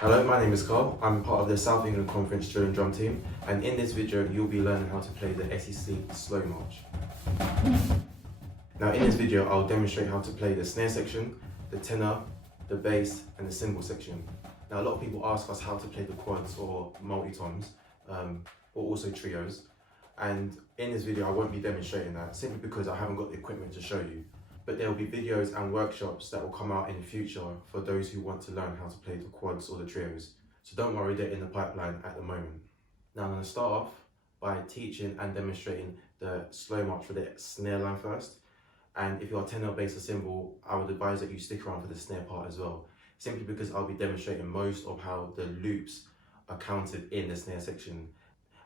Hello, my name is Carl. I'm part of the South England Conference Drilling Drum Team, and in this video you'll be learning how to play the SEC Slow March. Now in this video I'll demonstrate how to play the snare section, the tenor, the bass and the cymbal section. Now a lot of people ask us how to play the quads or multi-toms, or also trios, and in this video I won't be demonstrating that simply because I haven't got the equipment to show you. But there will be videos and workshops that will come out in the future for those who want to learn how to play the quads or the trios. So don't worry, they're in the pipeline at the moment. Now I'm going to start off by teaching and demonstrating the slow march for the snare line first. And if you're a tenor, bass or cymbal, I would advise that you stick around for the snare part as well. Simply because I'll be demonstrating most of how the loops are counted in the snare section.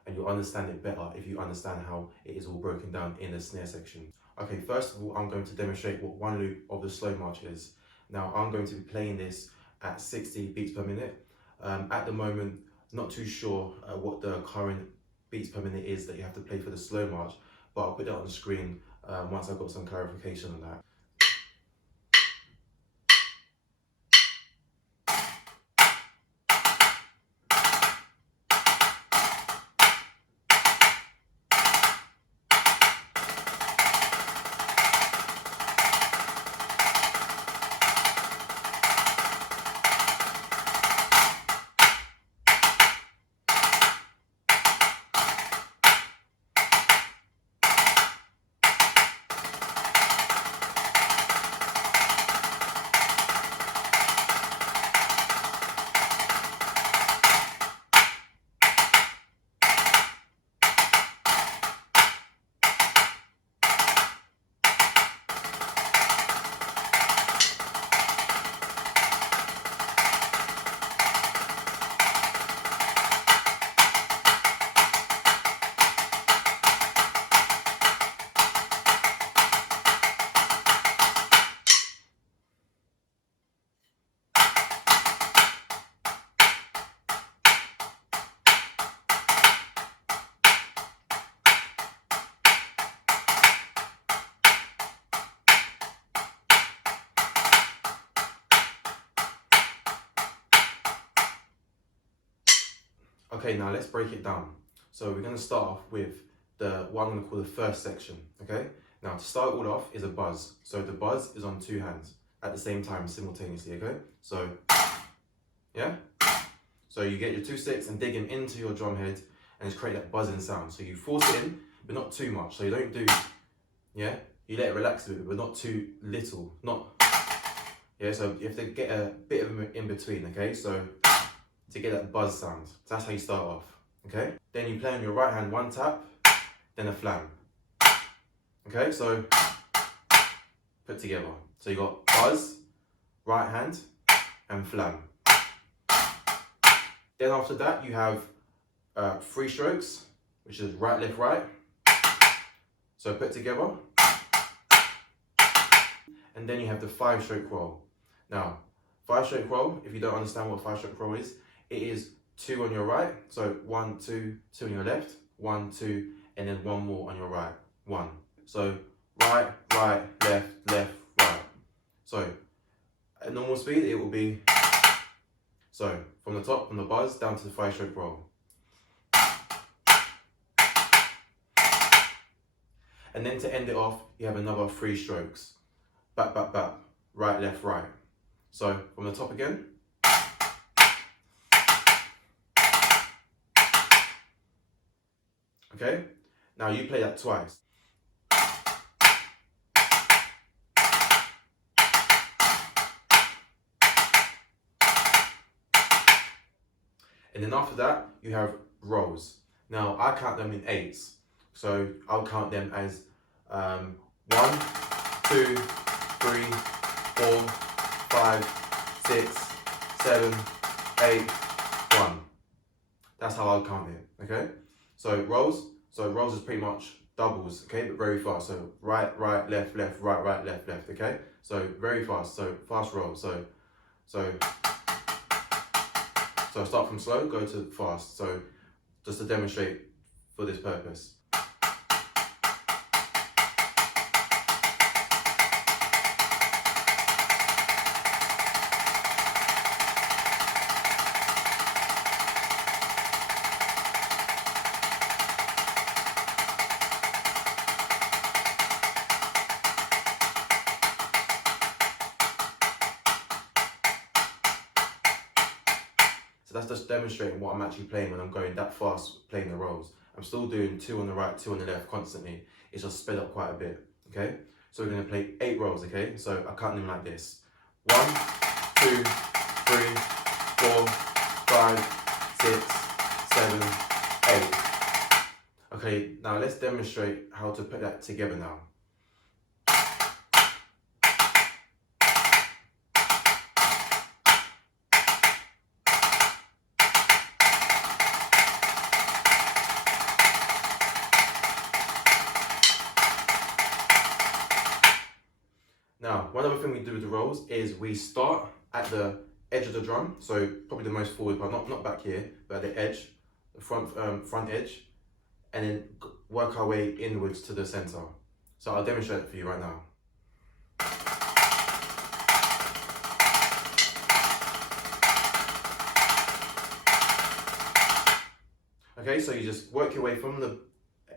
And you'll understand it better if you understand how it is all broken down in the snare section. Okay, first of all, I'm going to demonstrate what one loop of the slow march is. Now, I'm going to be playing this at 60 beats per minute. At the moment, not too sure what the current beats per minute is that you have to play for the slow march, but I'll put that on the screen once I've got some clarification on that. Okay, now let's break it down. So we're going to start off with what I'm going to call the first section, okay? Now to start all off is a buzz. So the buzz is on two hands at the same time simultaneously, okay? So, yeah? So you get your two sticks and dig them into your drum head and just create that buzzing sound. So you force it in, but not too much. So you don't do, yeah? You let it relax a bit, but not too little. Yeah, so you have to get a bit of in between, okay? So to get that buzz sound. So that's how you start off, okay? Then you play on your right hand one tap, then a flam. Okay, so put together. So you got buzz, right hand, and flam. Then after that you have three strokes, which is right, left, right. So put together. And then you have the 5-stroke roll. Now, 5-stroke roll, if you don't understand what 5-stroke roll is, it is 2 on your right, so 1, 2, 2 on your left, 1, 2, and then 1 more on your right, 1. So right, right, left, left, right. So at normal speed, it will be, so from the top, from the buzz, down to the 5-stroke roll. And then to end it off, you have another 3 strokes. Back, back, back, right, left, right. So from the top again. Okay, now you play that twice. And then after that, you have rolls. Now I count them in 8s. So I'll count them as 1, 2, 3, 4, 5, 6, 7, 8, 1. That's how I'll count it, okay? So rolls is pretty much doubles, okay, but very fast. So right, right, left, left, right, right, left, left, okay? So very fast, so fast roll. So start from slow, go to fast. So just to demonstrate for this purpose. So that's just demonstrating what I'm actually playing when I'm going that fast playing the rolls. I'm still doing 2 on the right, 2 on the left constantly. It's just sped up quite a bit, okay? So we're gonna play 8 rolls, okay? So I count them like this. 1, 2, 3, 4, 5, 6, 7, 8. Okay, now let's demonstrate how to put that together now. Now, one other thing we do with the rolls is we start at the edge of the drum, so probably the most forward part, not back here, but at the edge, the front edge, and then work our way inwards to the center. So I'll demonstrate it for you right now. Okay, so you just work your way from the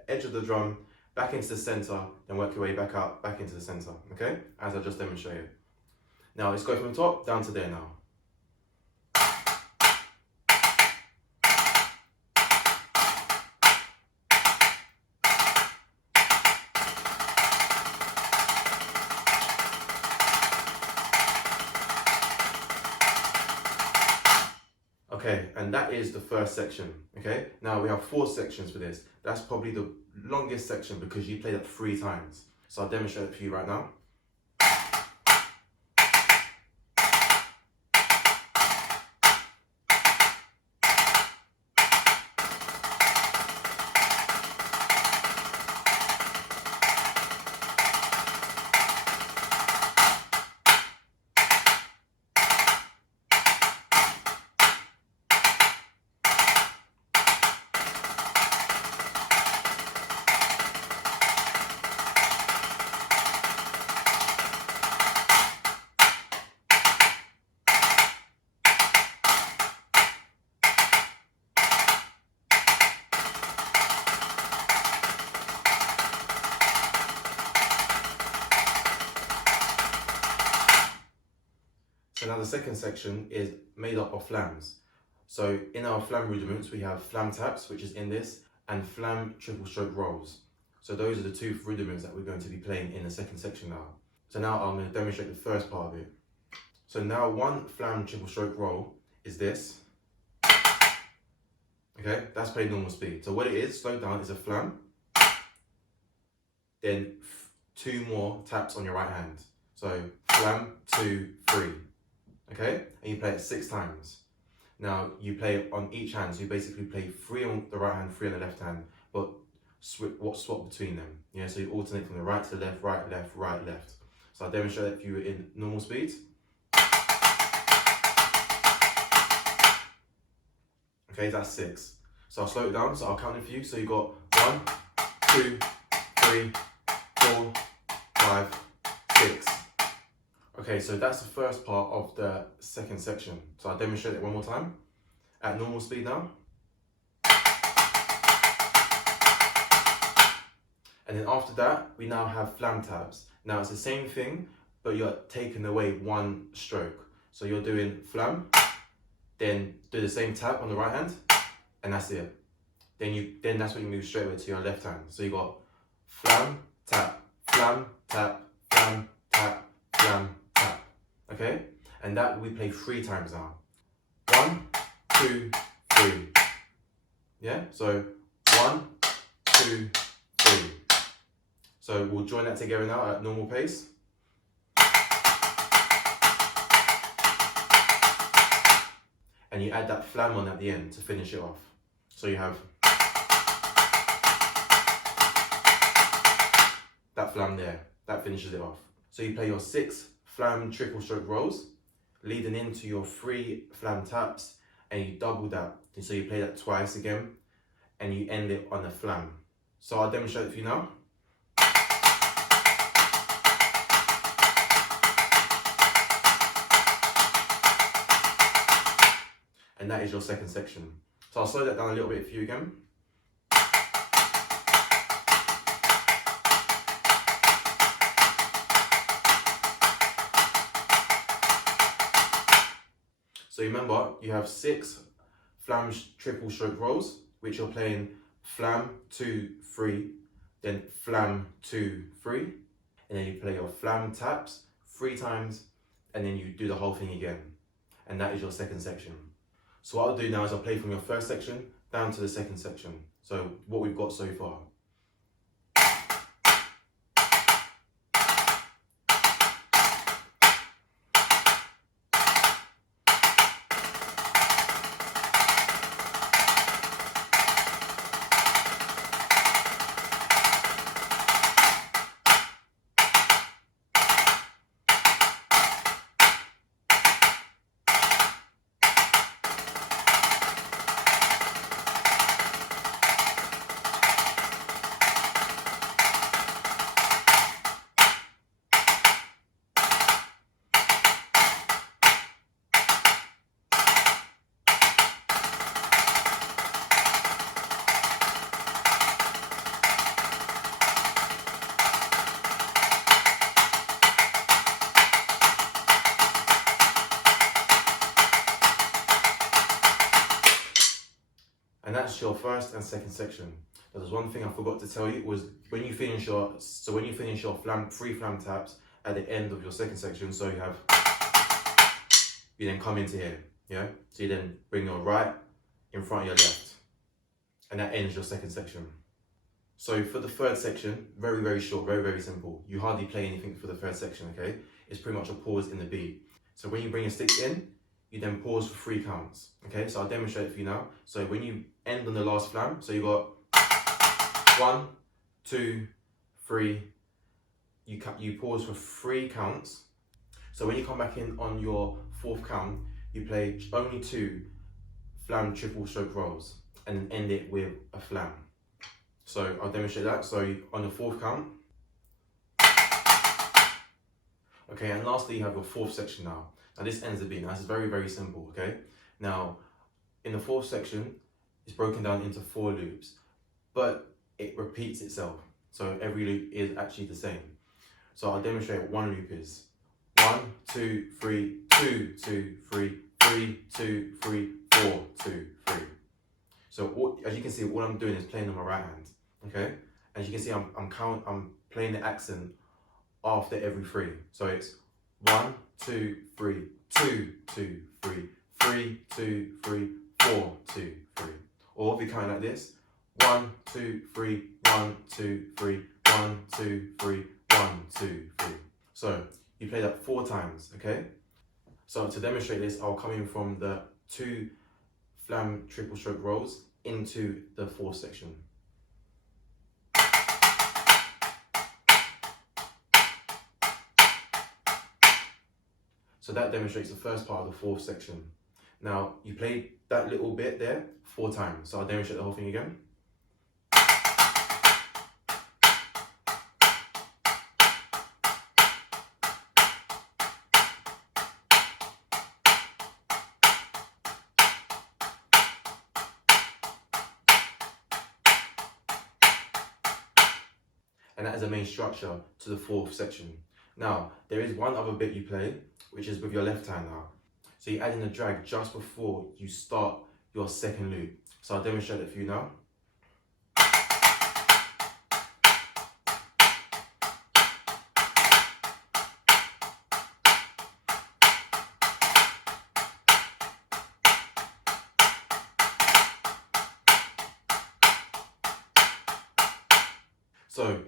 edge of the drum back into the center, then work your way back up, back into the center, okay? As I just demonstrated. Now let's go from the top down to there now. Okay, and that is the first section, okay? Now we have 4 sections for this. That's probably the longest section because you played that 3 times. So I'll demonstrate it for you right now. So now the second section is made up of flams. So in our flam rudiments, we have flam taps, which is in this, and flam triple stroke rolls. So those are the 2 rudiments that we're going to be playing in the second section now. So now I'm going to demonstrate the first part of it. So now 1 flam triple stroke roll is this. Okay, that's played normal speed. So what it is, slowed down, is a flam, then 2 more taps on your right hand. So flam, 2, 3. Okay, and you play it 6 times. Now you play it on each hand, so you basically play 3 on the right hand, 3 on the left hand, but swap between them. Yeah, so you alternate from the right to the left, right, left, right, left. So I'll demonstrate that for you in normal speed. Okay, that's 6. So I'll slow it down, so I'll count it for you. So you got 1, 2, 3, 4, 5, 6. Okay, so that's the first part of the second section. So I'll demonstrate it one more time at normal speed now. And then after that, we now have flam tabs. Now it's the same thing, but you're taking away 1 stroke. So you're doing flam, then do the same tap on the right hand, and that's it. Then that's when you move straight away to your left hand. So you got flam, tap, flam, tap, flam, tap, flam, tap. Okay? And that we play 3 times now. 1, 2, 3. Yeah? So 1, 2, 3. So we'll join that together now at normal pace. And you add that flam on at the end to finish it off. So you have that flam there, that finishes it off. So you play your 6 flam triple stroke rolls, leading into your 3 flam taps, and you double that. And so you play that twice again, and you end it on a flam. So I'll demonstrate it for you now. And that is your second section. So I'll slow that down a little bit for you again. So remember, you have 6 flam triple stroke rolls, which you're playing flam 2 3, then flam 2 3, and then you play your flam taps 3 times, and then you do the whole thing again, and that is your second section. So what I'll do now is I'll play from your first section down to the second section. So what we've got so far. And that's your first and second section. There's one thing I forgot to tell you was when you finish your flam 3 flam taps at the end of your second section, so you then come into here, yeah? So you then bring your right in front of your left, and that ends your second section. So for the third section, very, very short, very, very simple. You hardly play anything for the third section, okay? It's pretty much a pause in the beat. So when you bring your sticks in, you then pause for 3 counts, okay? So I'll demonstrate it for you now. So when you end on the last flam, so you got 1, 2, 3, you pause for 3 counts. So when you come back in on your 4th count, you play only 2 flam triple stroke rolls and end it with a flam. So I'll demonstrate that. So on the 4th count. Okay, and lastly you have your 4th section now. Now this ends the beat. Now this is very, very simple, okay? Now, in the 4th section, it's broken down into 4 loops, but it repeats itself. So every loop is actually the same. So I'll demonstrate what one loop is. 1, 2, 3, 2, 2, 3, 3, 2, 3, 4, 2, 3. So as you can see, all I'm doing is playing on my right hand, okay? As you can see, I'm playing the accent after every 3. So it's 1, 2, 3, 2, 2, 3, 3, 2, 3, 4, 2, 3. Or if you count like this, 1, 2, 3, 1, 2, 3, 1, 2, 3, 1, 2, 3. So you play that 4 times, okay? So to demonstrate this, I'll come in from the 2 flam triple stroke rolls into the 4th section. So that demonstrates the first part of the 4th section. Now, you play that little bit there 4 times. So I'll demonstrate the whole thing again. And that is the main structure to the 4th section. Now, there is one other bit you play, which is with your left hand now. So you add in the drag just before you start your 2nd loop. So I'll demonstrate it for you now. So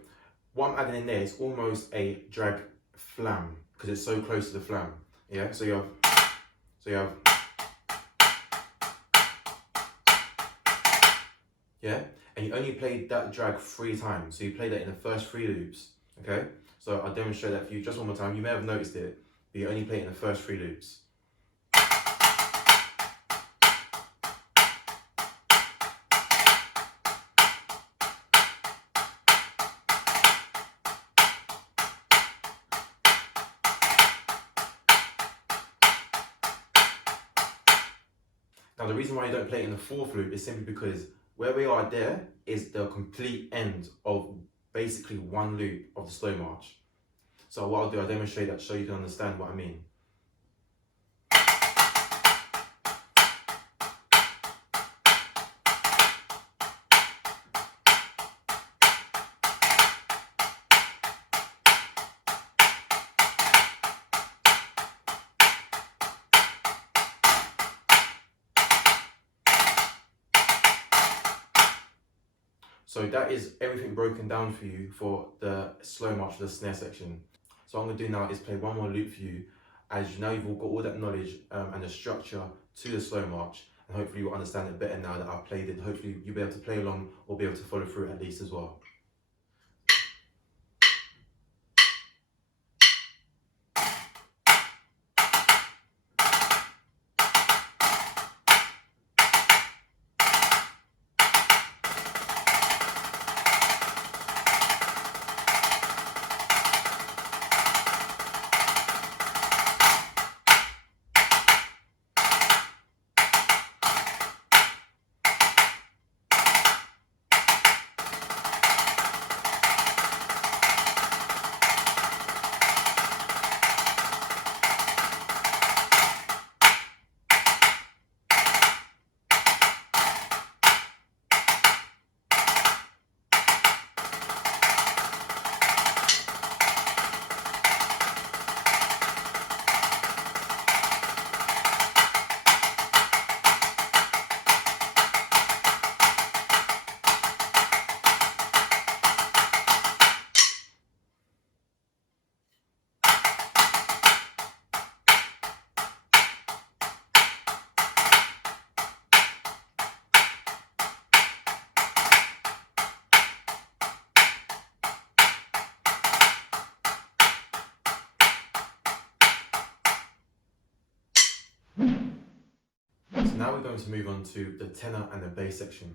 what I'm adding in there is almost a drag flam because it's so close to the flam. Yeah, so you have, yeah, and you only play that drag 3 times. So you play that in the first 3 loops, okay? So I'll demonstrate that for you just one more time. You may have noticed it, but you only play it in the first 3 loops. Now the reason why you don't play it in the 4th loop is simply because where we are there is the complete end of basically 1 loop of the slow march. So what I'll do, I'll demonstrate that so you can understand what I mean. So that is everything broken down for you for the slow march for the snare section. So what I'm going to do now is play one more loop for you, as you know you've all got all that knowledge and the structure to the slow march, and hopefully you'll understand it better now that I've played it. Hopefully you'll be able to play along or be able to follow through at least as well. So now we're going to move on to the tenor and the bass section.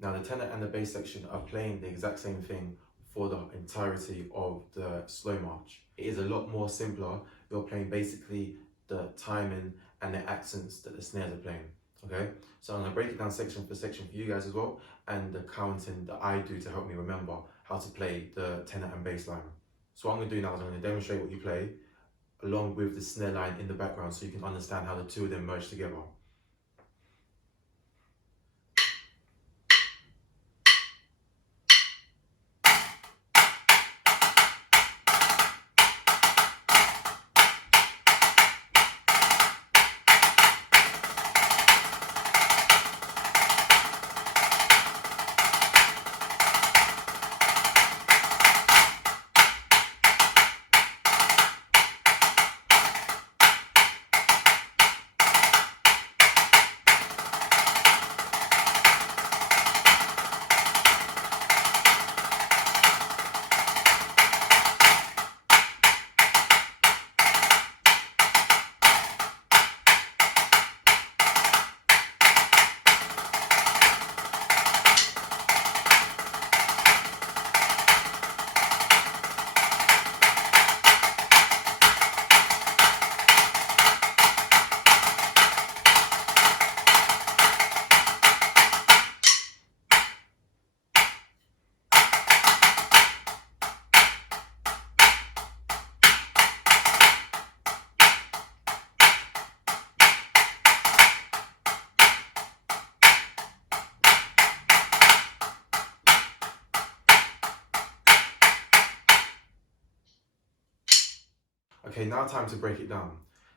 Now the tenor and the bass section are playing the exact same thing for the entirety of the slow march. It is a lot more simpler. You're playing basically the timing and the accents that the snares are playing. Okay, so I'm going to break it down section for section for you guys as well, and the counting that I do to help me remember how to play the tenor and bass line. So what I'm going to do now is I'm going to demonstrate what you play along with the snare line in the background so you can understand how the two of them merge together. Okay, now time to break it down.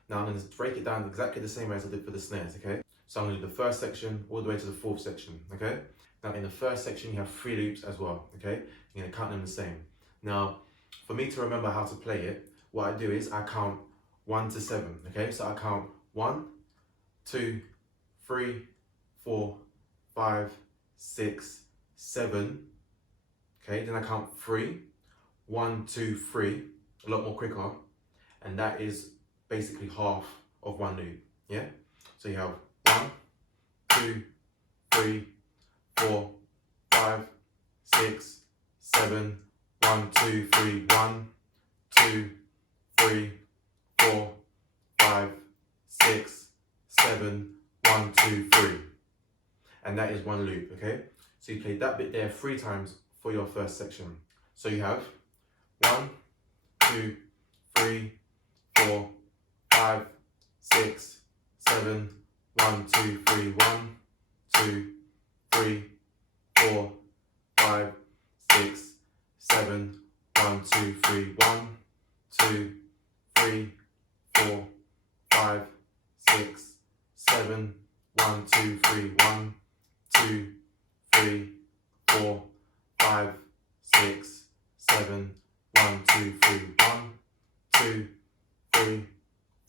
Now I'm going to break it down exactly the same way as I did for the snares, okay? So I'm going to do the first section all the way to the fourth section, okay? Now in the first section you have 3 loops as well, okay? You're going to count them the same. Now, for me to remember how to play it, what I do is I count 1 to 7, okay? So I count 1, 2, 3, 4, 5, 6, 7, okay? Then I count 3, 1, 2, 3, a lot more quicker. And that is basically half of 1 loop, yeah? So you have 1, 2, 3, 4, 5, 6, 7, 1, 2, 3, 1, 2, 3, 4, 5, 6, 7, 1, 2, 3. And that is 1 loop, okay? So you play that bit there 3 times for your first section. So you have 1, 2, 3, 4, 5, 6, 7, 1, 2, 3, 1, 2, 3, 4, 5, 6, 7, 1, 2, 3, 1, 2, 3, 4, 5, 6, 7, 1, 2, 3, 1, 2, 3, 4, 5, 6, 7, 1, 2, 3, 1, 2, 3,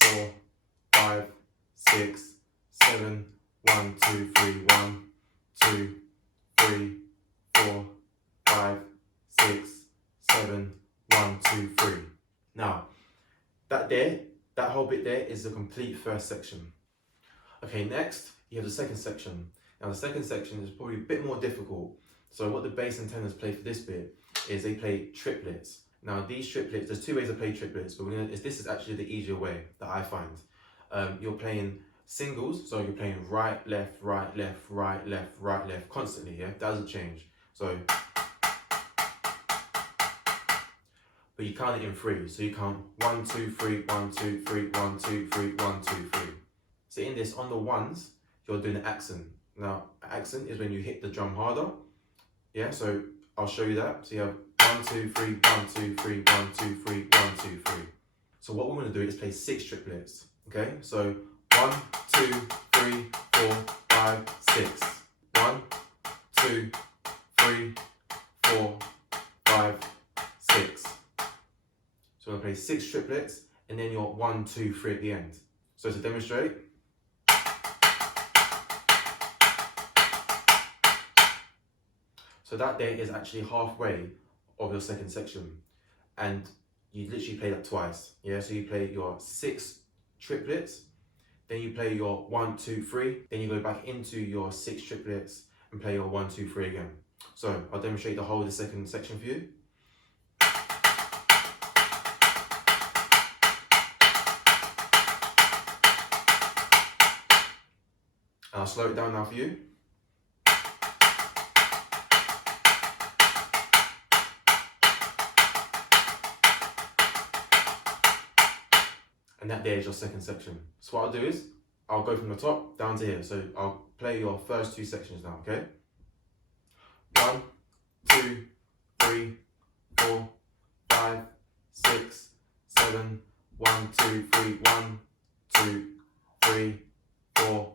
4, 5, 6, 7, 1, 2, 3, 1, 2, 3, 4, 5, 6, 7, 1, 2, 3. Now, that whole bit there is the complete first section. Okay, next, you have the second section. Now, the second section is probably a bit more difficult. So what the bass and tenors play for this bit is they play triplets. Now, these triplets, there's two ways to play triplets, but this is actually the easier way that I find. You're playing singles, so you're playing right, left, right, left, right, left, right, left, constantly, yeah? That doesn't change. So, but you count it in 3. So you count 1, 2, 3, 1, 2, 3, 1, 2, 3, 1, 2, 3. So in this, on the ones, you're doing an accent. Now, accent is when you hit the drum harder. Yeah, so I'll show you that. So you have 1, 2, 3, 1, 2, 3, 1, 2, 3, 1, 2, 3. So what we're going to do is play 6 triplets. Okay, so 1, 2, 3, 4, 5, 6. 1, 2, 3, 4, 5, 6. So we're going to play 6 triplets and then your 1, 2, 3 at the end. So to demonstrate. So that there is actually halfway of your second section. And you literally play that twice. Yeah, so you play your 6 triplets, then you play your 1, 2, 3, then you go back into your 6 triplets and play your 1, 2, 3 again. So I'll demonstrate the whole of the second section for you. And I'll slow it down now for you. And that there is your second section. So what I'll do is, I'll go from the top down to here. So I'll play your first 2 sections now, okay? 1, 2, 3, 4, 5, 6, 7, 1, 2, 3, 1, 2, 3, 4,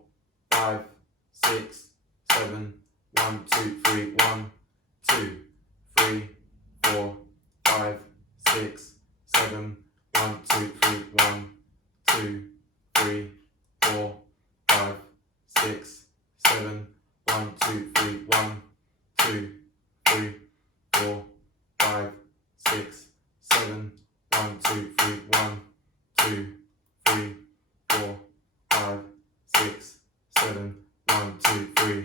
5, 6, 7, 1, 2, 3, 1, 2, 3, 4, 5, 6, 7, 1, 2, 3, 1, 2, 3, 4, 5, 6, 7, 1, 2, 3, 1, 2, 3, 4, 5, 6, 7, 1, 2, 3, 1, 2, 3, 4, 5, 6, 7, 1, 2, 3.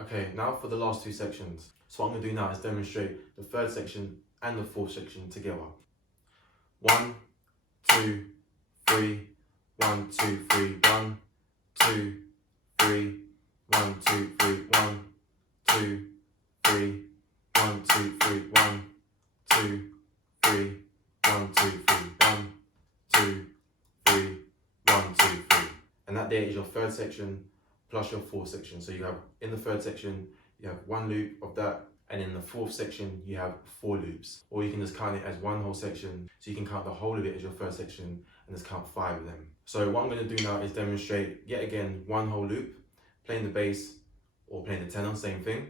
Okay, now for the last 2 sections. So what I'm going to do now is demonstrate the third section and the fourth section together. 1, 2, 3, 1, 2, 3, 1, 2, 3, 1, 2, 3, 1, 2, 3, 1, 2, 3, 1, 2, 3, 1, 2, 3, 1, 2, 3, 1, 2, 3. And that there is your third section plus your fourth section. So you have, in the third section, you have 1 loop of that, and in the fourth section, you have 4 loops. Or you can just count it as 1 whole section, so you can count the whole of it as your first section, and just count 5 of them. So what I'm going to do now is demonstrate, yet again, 1 whole loop, playing the bass, or playing the tenor, same thing,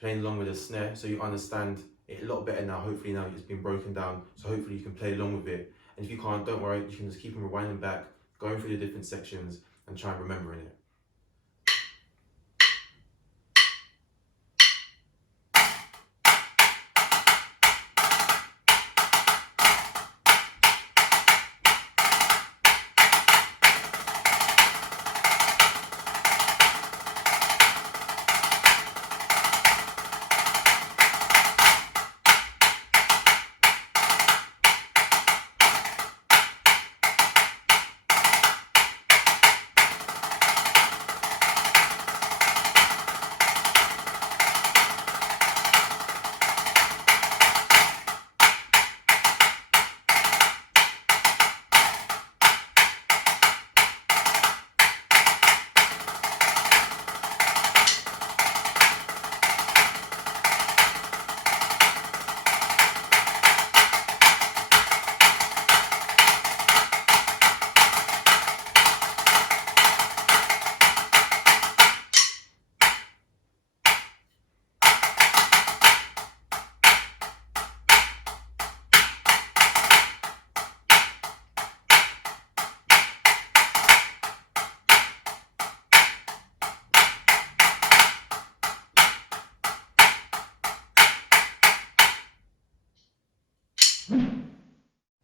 playing along with the snare, so you understand it a lot better now. Hopefully now it's been broken down, so hopefully you can play along with it. And if you can't, don't worry, you can just keep on rewinding back, going through the different sections, and try and remembering it.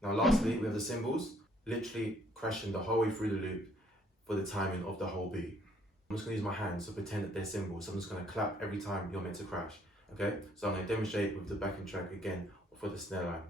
Now lastly, we have the cymbals, literally crashing the whole way through the loop for the timing of the whole beat. I'm just going to use my hands to pretend that they're cymbals, so I'm just going to clap every time you're meant to crash, okay? So I'm going to demonstrate with the backing track again for the snare line.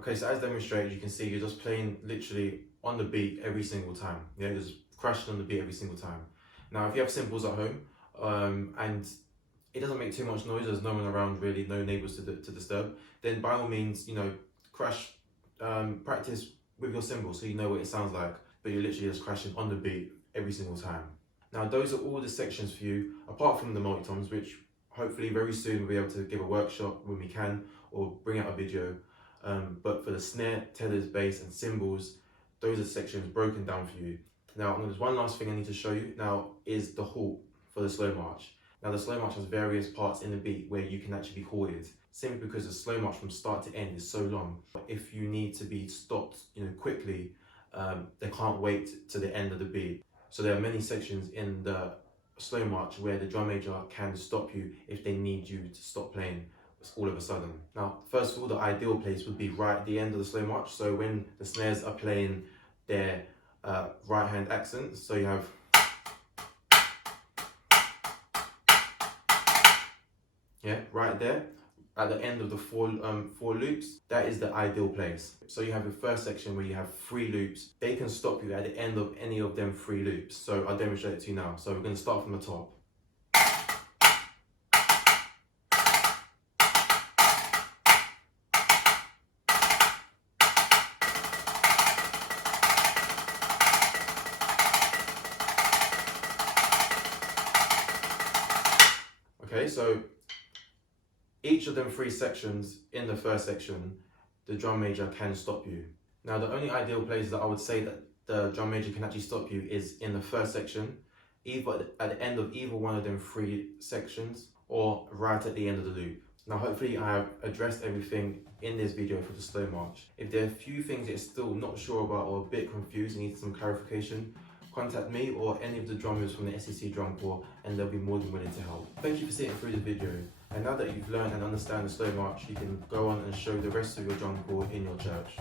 Okay, so as demonstrated, you can see you're just playing literally on the beat every single time. Yeah, just crashing on the beat every single time. Now, if you have cymbals at home and it doesn't make too much noise, there's no one around really, no neighbors to disturb, then by all means, you know, practice with your cymbals so you know what it sounds like, but you're literally just crashing on the beat every single time. Now, those are all the sections for you, apart from the multi-toms, which hopefully very soon we'll be able to give a workshop when we can, or bring out a video. But for the snare, tethers, bass and cymbals, those are sections broken down for you. Now there's one last thing I need to show you now is the halt for the slow march. Now the slow march has various parts in the beat where you can actually be halted, simply because the slow march from start to end is so long. If you need to be stopped, you know, quickly, they can't wait to the end of the beat. So there are many sections in the slow march where the drum major can stop you if they need you to stop playing all of a sudden. Now, first of all, the ideal place would be right at the end of the slow march. So when the snares are playing their right hand accents, so you have, yeah, right there at the end of the four loops, that is the ideal place. So you have the first section where you have 3 loops. They can stop you at the end of any of them 3 loops. So I'll demonstrate it to you now. So we're going to start from the top. Okay, so each of them 3 sections in the first section, the drum major can stop you. Now, the only ideal places that I would say that the drum major can actually stop you is in the first section, either at the end of either one of them 3 sections, or right at the end of the loop. Now, hopefully I have addressed everything in this video for the slow march. If there are a few things you're still not sure about or a bit confused and need some clarification, contact me or any of the drummers from the SEC Drum Corps and they'll be more than willing to help. Thank you for sitting through the video, and now that you've learned and understand the slow march, you can go on and show the rest of your drum corps in your church.